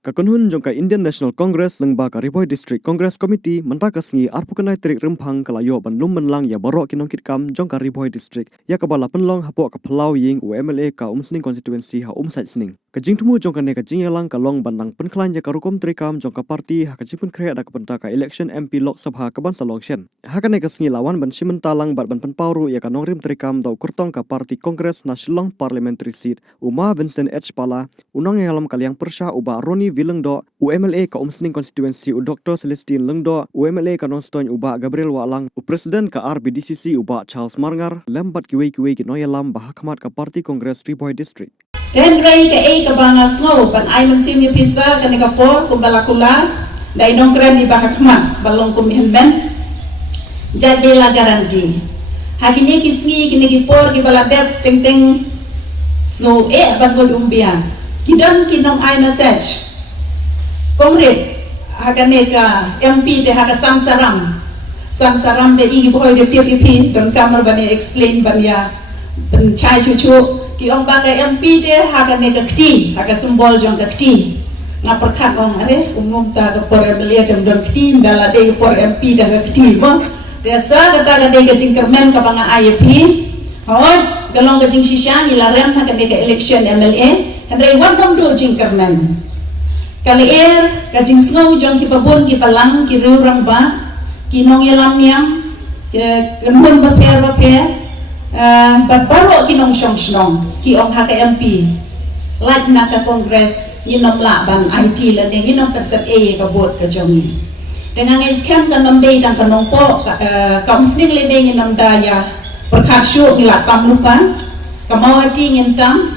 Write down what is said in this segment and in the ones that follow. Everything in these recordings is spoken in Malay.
Kakunhun jongka Indian National Congress lengba ka Riboy District Congress Committee mentaka sengi arpukanai terik rempang kalayo bandum menlang ya borok kinongkit kam jongka Riboy District ya kabala penlong hapok ka pelau ying UMLA ka umsning constituency ha umsait sening. Kajing tumu jongka ne kajing yalang kalong bandang penklan ya karukom terikam jongka parti ha kajipun kre ada kapentaka election MP Lok Sabha kaban salongshen. Ha kanai ka sengi lawan ban simentalang bat ban penpauru ya kanong rim terikam dau kurtong ka parti Kongres Nasional Parliamentary Seat Uma Vincent H. Pala unang yalam kaliang persya uba Roni Vilengdo UMLA ka umsning constituency u Dr. Celestine Lengdo UMLA ka Noston uba Gabriel Walang u Presiden ka RBDCC uba Charles Marngar lambat kiwei ki noyalam bahakamat ka parti Kongres Riboy District. Henry ka ka banga snow pan ay magsimi pisa ka Singapore kung balakula dai nongkren di bahakamat balong kumihenben jadi la garanti hakini kisngi kini por ki baladep teng snow bagol umbia kidon kinong ay na search Kongret hakaneka MP de haka sansaram de igi boy de TPP don kamar bani explain bania ben chai chuchu ki ong baga MP de hakaneka kti haka simbol jong ka kti ngaperkat ong are umum ta ka por MLA dem don kti dala de por MP de ka kti mo desa kata de ka jingkermen ka banga IAP hon galong ka jing shisha ni larem hakaneka election MLA Henry wadom do jingkermen kali kajing snow jong ki babon ki palang ki rurang ba ki nong yalam niang kemun baper bat baro ki nong shong ki ong haka MP like na ka Kongres yinom la ban IT la ne yinom perset ka bot ka jongi dengan scam kan namdei dan kanong po ka umsning le ne yinom daya perkat syu ki la tam lupa kamawati ngentang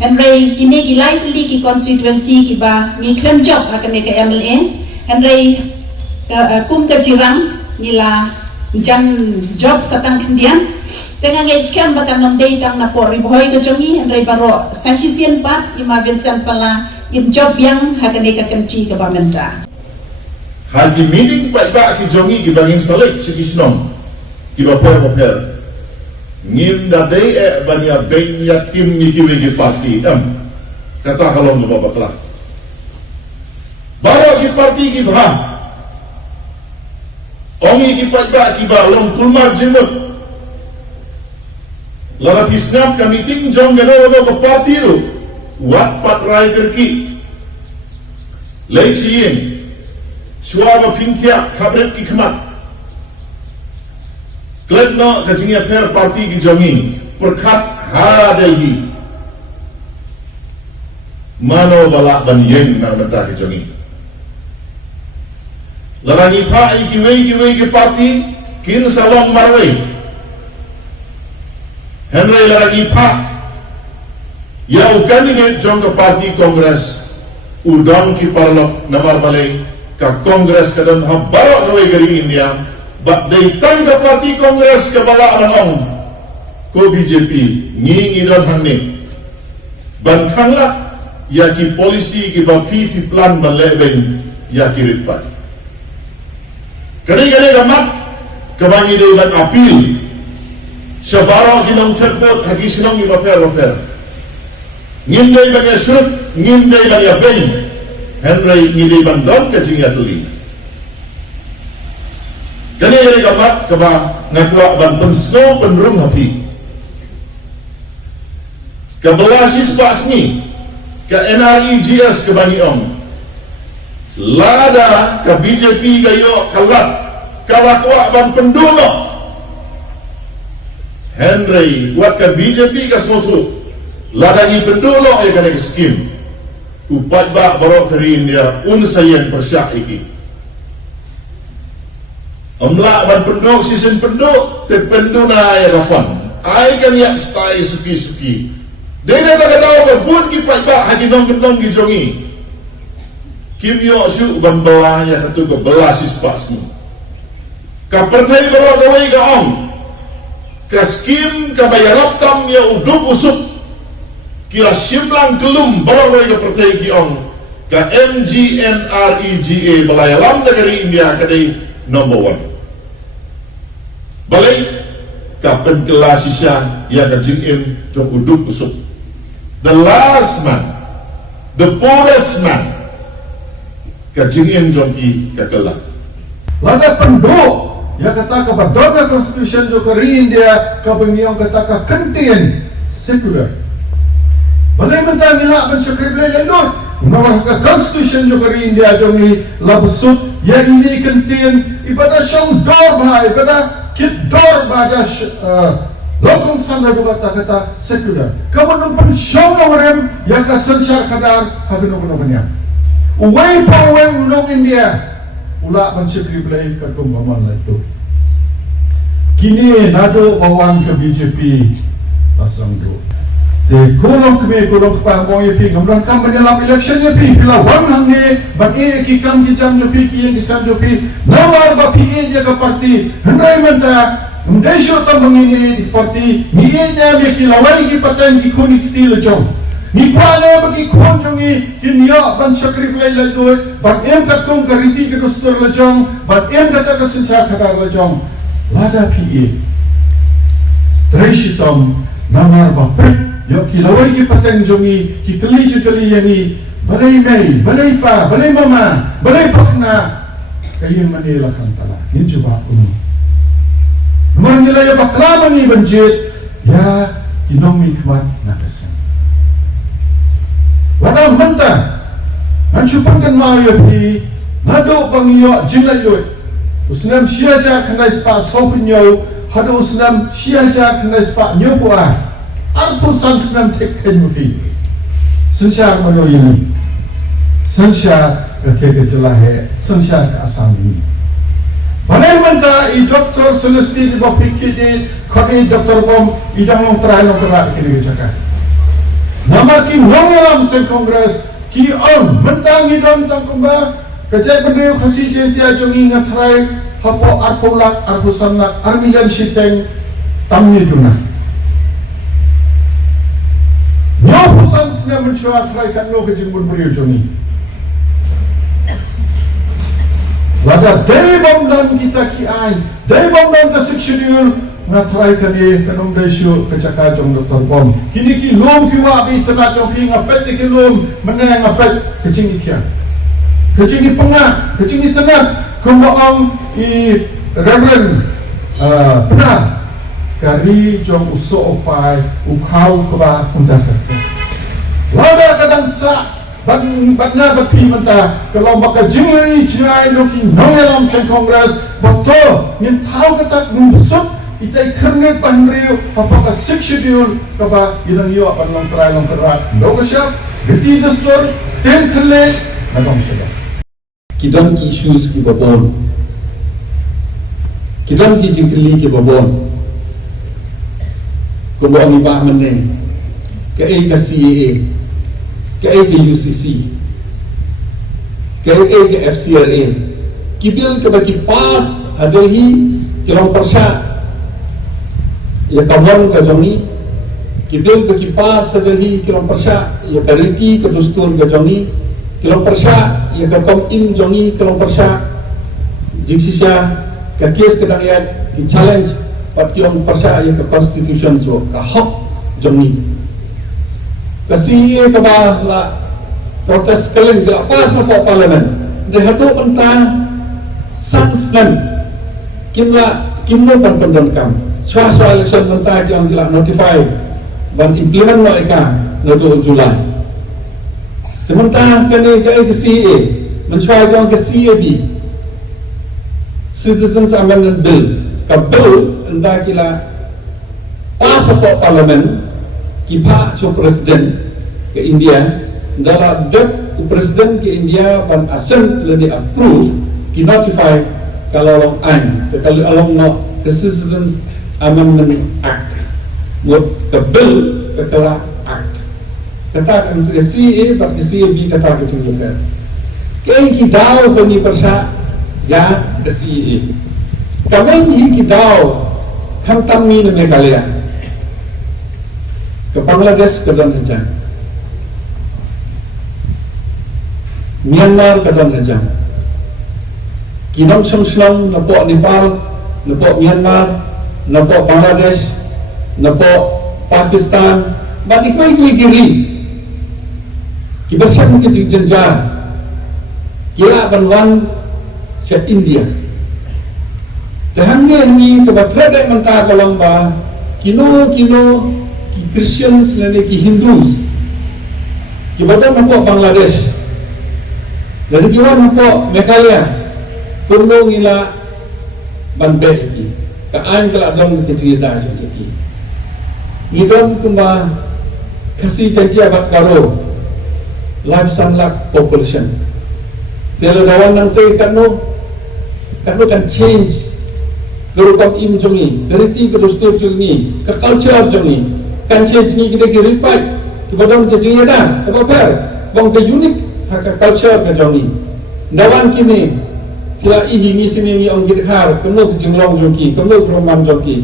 Henry kini gilai teli ki constituency ki ba ni claim job akan ke MLA Henry kum ke jirang nila jam job satang kendian dengan scam bakan nomdei tang na por riboy ke jongi Henry baro sansisian pat ima Vincent pala im job yang akan ke kemci ke bamenta haji meeting pak ki jongi ki bangin salek sikisnom ki ba por ngim dadai banya benya tim niki wegi parti kata kalau nggak bapak lah bawa ki parti ki bah ongi ki pada ki bah long kulmar jemut lara pisngap kami ting jong gano ke parti ru wat pat rai kerki lei chien suara pintia kabret ki kemat Kletno kajingnya per parti ki jongi perkat hadehi mano balak ban yeng na mata ki jongi larani pa ki wei ki parti kin salong marwe Henry larani pa ya candidate jong ke parti Kongres udang ki parlok namar balai ka Kongres kadang habaro gawe gari India Bak daitan ke parti Kongres ke bala manong ko BJP ngingi don hangne bantanglah ya ki polisi ki bapi pi plan baleben ya ki ripat kali gamat kebanyi dewan apil sabaro kinong chatbot hagi sinong ni baper ngindai bagi surut ngindai bagi apel Henry ngindai bandon kajing ya tuli kali ini kapat keba ngakwa banten snow penrung hapi kebelah siswa sni ke NREGS ke bani om lada ke BJP gayo kalat kalakwa ban pendono Henry buat ke BJP ke semutu lada ni pendono ya kena ke skim upat bak barok keri India unsayan persyak iki Amla ban penduk season penduk te penduna ya kafan ai kan ya stai suki dengan tak tahu kan pun kipat ba haji nong ki jongi kim yo su ban bawa ya katu ke belah sispasmu ka pertai baro gawai ga om ka skim ka bayarap tam ya uduk usuk kila simlang kelum baro gawai ka pertai ki om ka MGNREGA balayalam negeri India kadai number 1 balai kapan kelas isya ya kajing im jong uduk usuk the last man the poorest man kajingin jongki kakelah. Lada penduk ya kata ke badona constitution jo kari India ka bengiong kata ka kentien sekular. Balai mentang ila ban syakri balai lain nomor ka constitution jo kari India jo ni labsut ya ini kentien ibadah syong dor bah ibadah kit dor baga lokong samra jo kata sekular. Kamu numpun syong nomorem ya ka sansyar kadar hagenong-nongnya. Uway pa uway unong India ula mencegah belai ketumbaman itu. Kini nado bawang ke BJP pasang do. Te kolong ke pangong ye pi ngamran kam menyelam election ye pi bila wan hang ne ban e ki kam ki jam jo pi ki yang kisam jo pi nawar ba pi e jaga parti hendai menta undai syo tam mengini di parti ni e nya me ki lawai ki paten ki khuni ki til jong. Ni kuala bagi kunjungi kinia ban syakri pelai ladoi ban em katung kariti ke dustur lejong ban em kata ke sencar kadar lejong lada PA Treshitom namar bapet yo kilawai ki pateng jongi ki keli jekeli yani balai mei balai pa balai mama balai pakna kayin manila kantala yin juba kuno nomor nila ya bakla mani banjit ya kinomi kmat nakasan. Ladang mentah, mencupakan mahu pi, nado bangiyo jinglai loy. Usnam siaja kena spa sopinyo, hado usnam siaja kena spa nyobuah. Arpu sansnam tekken muki. Sensyar mahu ini, sensyar ketika jelahe, sensyar ke asam ini. Balai mentah i Doktor Celestine di bawah pikir di kodi Doktor Bom idang long terakhir long terak kini kecakan. Nama ki nongelam sen kongres ki on mentang idam tang kumba kejai bendeu khasi jentia jongi ngatrai hapo arpolak arpusanak armilan shiteng tamni duna nyo husan sna menchua trai kan lo kejing berberi jongi lada dai bom dan kita ki ai dai bom dan ka schedule ngatrai kani kanong desyo kecaka jong Dr. Bom kini ki lom ki wa bi tena jong pi ngapet ki lom meneng ngapet kecing ikia kecing pengah kecing tengah kumbaong i reverend benar kari jong uso opai ukau keba undak lada kadang sa badna bapi menta kalau maka jingui jingai noki nongelam sen kongres betul ngin tahu ketak membesut itai kernet panriu apakah six schedule kaba ilang iyo apan long try long kerat logo siap berti dustur ten thale nadong siya kidon ki issues ki babon kidon ki jingkili ki babon ko bo ni ba mane ka ka CAA ka UCC ka FCRA kibil ka baki pas adalhi kilong persya ya kawan ka jongi kidil bagi pas sadari kilom persya ya kariti ke dustur ka jongi kilom persya ya ka kom in jongi kilom persya jingsisya ka kes ka dangyat ki challenge pat kilom persya ya ka constitution so ka hak jongi kasi ka ba la protes kalen ka pas na po parliament de hado mentang sansnan kimno pan kam soal election mentah yang telah notify dan implement no eka no 2 Julai. Sementara kini ke CA mencuai ke CAB Citizens Amendment Bill ka bill anda kila pas apa parlimen kipa cho presiden ke India dalam dek presiden ke India dan asem lebih approve ki notify kalau long an kalau along no the Citizens Amendment Act buat ke bill ketelah act kata ke CA dan ke CAB kata ke cenggutan ke kidau bagi persa ya ke CA kami ni kidau kan tammi na Meghalaya ke Bangladesh ke dan hajam Myanmar ke dan hajam kinong song napok Nepal napok Myanmar napok Bangladesh, napok Pakistan, bagi kiri, kibasan ke jenja, kila banwan sa India. Tahangnya ni kebatredek mentah kalang ba kino ki Christians lene ki Hindus ki badan napo Bangladesh dan kiwan napo Meghalaya kuno ngila banbe iki kaan kala dong kecita so iki idon kumba kasih janji abad karo life sunlight population telo dawan nang te kanu kan change Gerukam im jongi, geriti kedustur jongi, ke culture jongi, kan change kita kiripat, kebadan kecilnya dah, apa bang ke unik, ke culture ke jongi. Dawan kini, kila ihingi sini ni orang kita har, kemudian kejinglong jongi, kemudian roman jongi.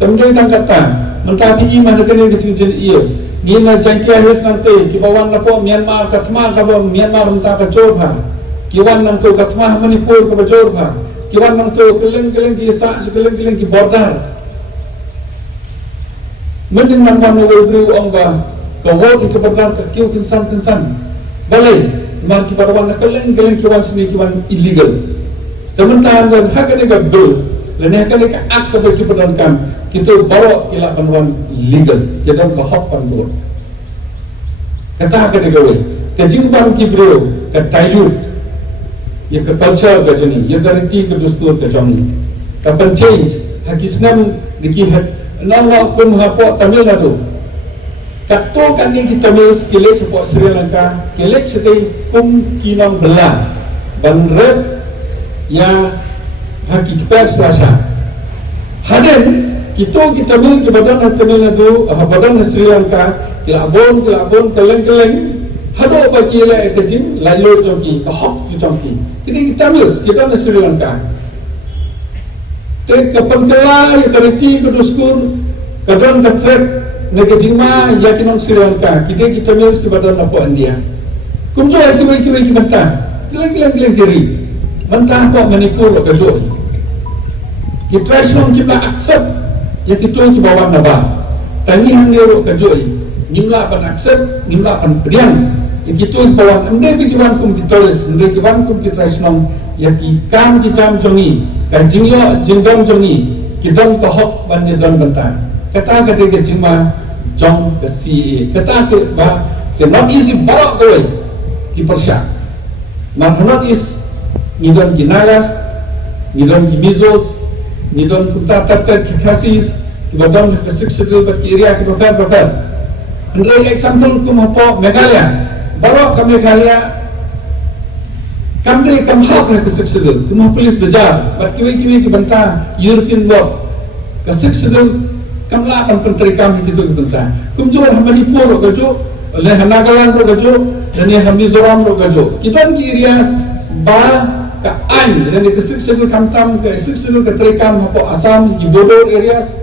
Temui tang kata, mentapi iman kene kecil iya, ngina jangki ahis nanti, kibawan lapo Myanmar katma kaba Myanmar mentaka jorha, kiwan nang tu katma Manipur kaba jorha. Kiwan mang tu keleng-keleng ki sa keleng-keleng ki border mending man man bru ong ba ka wo ki border ka kiu kinsan balai mar ki barwan keleng-keleng kiwan sini kiwan illegal teman-teman dan hakane ka dul lene hakane ka ak ka ki border kan kitu baro kila banwan legal jadam ka hop pan bro kata hakane gawe ka jingban ki bro ka tayut ya ke culture ke jani, ya garanti ke dustur ke jani. Kapan change, hakisnam dikihat, nang kum hapo Tamil Nadu. Kato kan ni kita Tamil skillet hapo Sri Lanka, skillet sedai kum kinam belah, banret ya hakikat selasa. Haden kita Tamil ke badan Tamil Nadu, badan Sri Lanka, kilabon keleng-keleng. Hado bagi le kejim lalu jongki ka hok jongki kini kita mis kita na Sri Lanka te kapan kala ya kariti ke duskur kadang ka threat na kejima yakinon Sri Lanka kita mis ke badan apa India kumjo ki banta kilang kiri banta apa Manipur ka jo kita song kita accept ya kita ki bawa naba tani hanero ka jo nimla pan accept nimla pan pedian itu bawang ande bikiwan kum kitolis ande kiwan kum kitrasnong yaki kam kicam jongi ka jingyo jingdong jongi kidong ka hok bande don banta kata ke jingma jong ke CA kata ke ba ke not easy barok kowe ki persya man not is ngidon ginayas ngidon gimizos ngidon kunta tatar kikasis kibadong ke subsidial bat ki area ki bakar ande example kum hapo Meghalaya baru kami Meghalaya kami hak ke subsidil cuma polis bejar bat kiwi ke benta European law ke subsidil kami lah akan penteri kami gitu ke benta kum jual Manipur ke jo le Nagaland ke jo dan ye Mizoram ke jo kita ni areas ba ke an dan ke subsidil kamtam ke subsidil ke terikam hapo Assam di border areas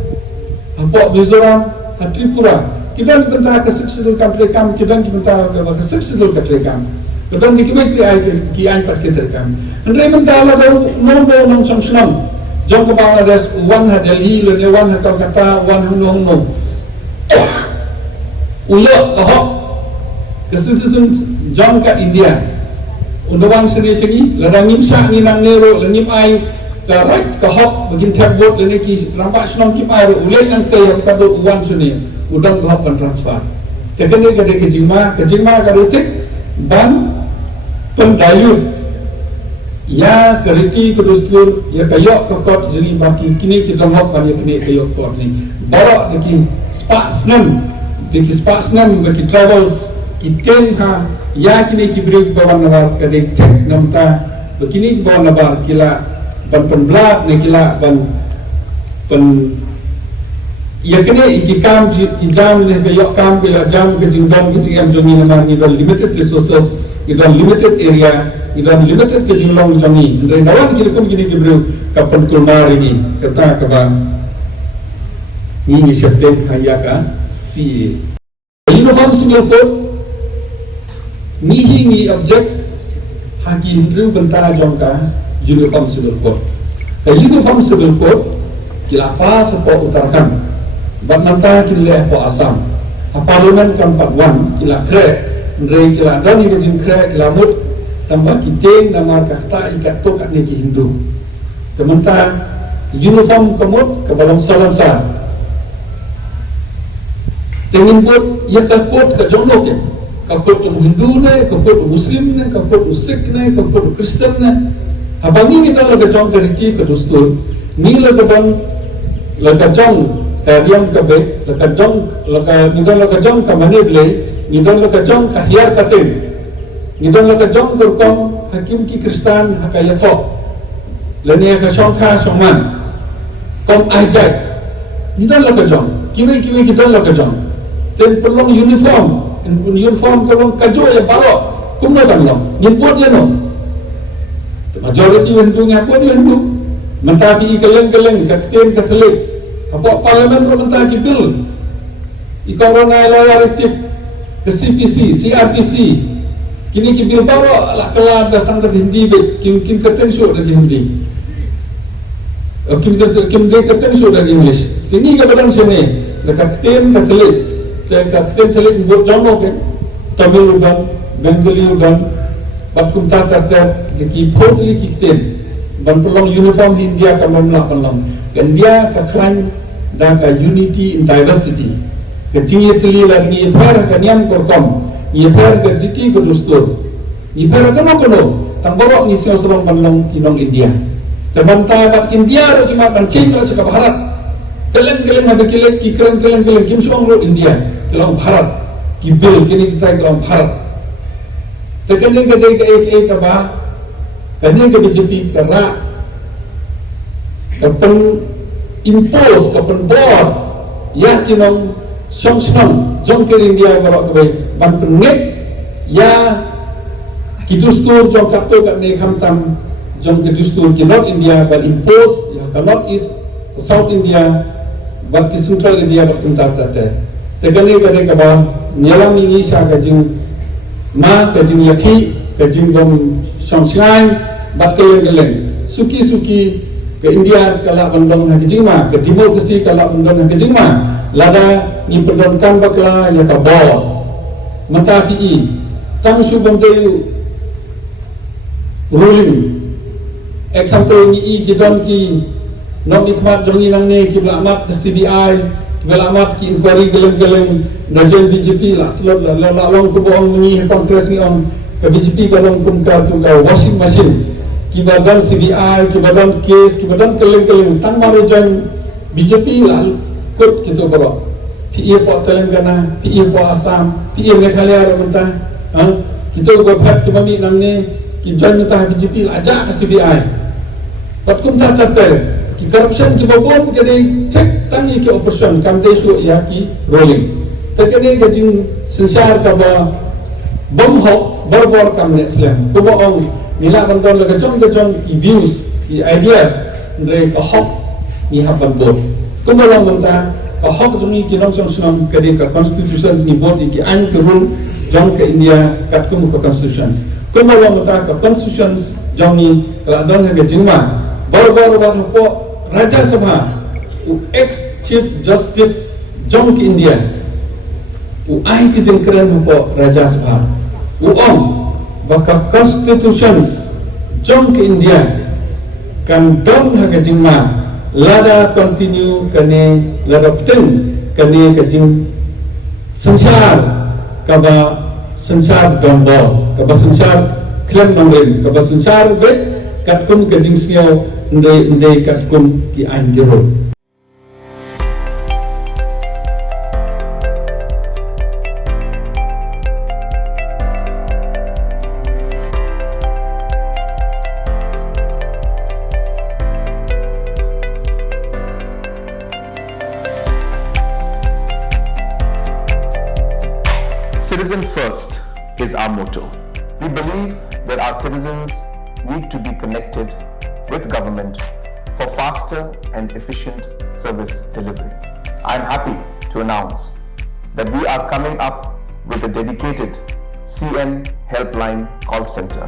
hapo Mizoram Tripura kita dibentar ke subsidil kam kita dibentar ke subsidil ke terekam kita dikibik ki ai pat ke terekam andre bentar la do nong song snong jong ke Bangladesh wan ha Delhi le wan ha Kolkata wan ha nong ulo ka ke citizen jong ke India undang seni la ngim sa ni nang nero la ngim ai ka right ka hok begin tabot le ki rampak snong ki ai ulai nang ke ka do wan seni udang kau akan transfer. Teknik ada kejima kada cek ban pendayut ya keriti kedustur ya kayok kekot jadi baki kini kita hok ban ya kini kayok kot ni bawa deki spa snam baki travels iten ha ya kini kibri bawan nabar kada cek namta begini bawan nabar kila ban penblat ne kila ban ya kena ikam jam le yok kam ke jam ke jingdong ke jingam jongi nama ni dan limited resources ni dan limited area ni dan limited ke jinglong jongi dari nawan kini pun kini diberi kapan kulmar ini kata kaba ni syapten hayaka si uniform single code ni hingi object hagi hindru benta jongka uniform single code ke uniform single code kilapa sepo utarakan Bantanta kila po Assam, Parlimen kan 41 kila kre, Ndrei kila doni kejin kre kila mut, tambah kita nama kata ikat to kat neki Hindu. Tementang uniform kemut ke balong salansa. Tengin buat ia kakut ke jono ke. Kakut Hindu ne, kakut Muslim ne, kakut Sikh ne, kakut Kristen ne. Habang ini kita laga jong keriki ke dustur. Ni laga bang laga jong kariam ke bet, laga jong ke manible, ni don laga jong ke hiar katin. Ni don laga jong ke rukong hakim ki Kristen hakayato. Lani ka shongkha shongman. Kom ajak. Ni don laga jong. Kimi kita laga jong. Ten pelong uniform kalau kajo ya balok. Kum na lang. Ni buat dia no. Majority Hindu ngaku dia Hindu. Mentaki keleng-keleng kakten Katolik. Apa parlimen ro mentaki bill. Ikorona loyalty ke CPC, CRPC. Kini ki bil baro la kala datang dari Hindi be kim kakten show dari Hindi. Kim kakten show dari English. Kini ka badang sini kakten Katolik. Kakten Katolik buat jono ke Tamil udan, Bengali udan. Bakum tata ki totally kikten ban pelong uniform India ka mamla pelong kan dia ka kran dan ka unity in diversity ke jingitli la ni per ka niam korkom ni per ka diti ko dustur ni per ka no tang borok ni sio sorong pelong kinong India teman ta bat India ro ki makan cinta sa Bharat keleng ada keleng ikran keleng kim song ro India kelong Bharat ki bil kini kita kelong Bharat. Tekan ke ek ba kanya ke BJP kena kapan impose kapan board ya kinong song jong ke India barok ke ban pengek ya kidustur jong kapto kat ne khamtam jong ke dustur ki North India ban impose ya ke North East South India ban ki Central India ban kunta tate tekan ke ba nyalam ini sya ka jing ma kajing yaki kajing dom songsangan bat keleng suki ke India kala bandong ha kajing ma ke demokrasi kala bandong ha kajing ma lada ni pendonkan bakla ya ka bo mata pi tang su bang deyu ruling example ni ki don ki nom ikmat jongi nang ne ki blamat ke CBI belamat ki inquiry geleng najen BJP lah long ko bong ni kongres ni on ke BJP kalong kum ka tu ka washing machine ki badan CBI ki badan case ki badan keleng tang maru jan BJP lah kut gitu bro PE po Telangana PE po Assam PE Meghalaya ro mentah kita go phat ki mami nang ni ki jan mentah BJP lah ajak ke CBI pat kum ta ki corruption ki bobon ke dei tek tangi ki operation kam dei su ya ki rolling tekene ke jing sensar ka ba bom ho bor kam ne slam ko bo ong nila ban don le jong ki views ki ideas re ka hok ni haban bot ko mo lang menta ka hok jong ki long song ke dei ka constitution ni bot ki an ke rule jong ke India kat ko constitutions ko mo lang menta ka constitutions jong ni la don ke jingma bor wat ko Raja Sabha ex Chief Justice jong ke India ai ke jengkeren ho Raja Sabha om baka constitutions jong ke India kan dong ha ke jingma lada continue kane lada pten kane ke jing sansar kaba sansar dombo kaba sansar klem nongren kaba sansar bet kat kum ke jing siao ndai kat kum ki anjiro. Citizen first is our motto. We believe that our citizens need to be connected with government for faster and efficient service delivery. I am happy to announce that we are coming up with a dedicated CM helpline call center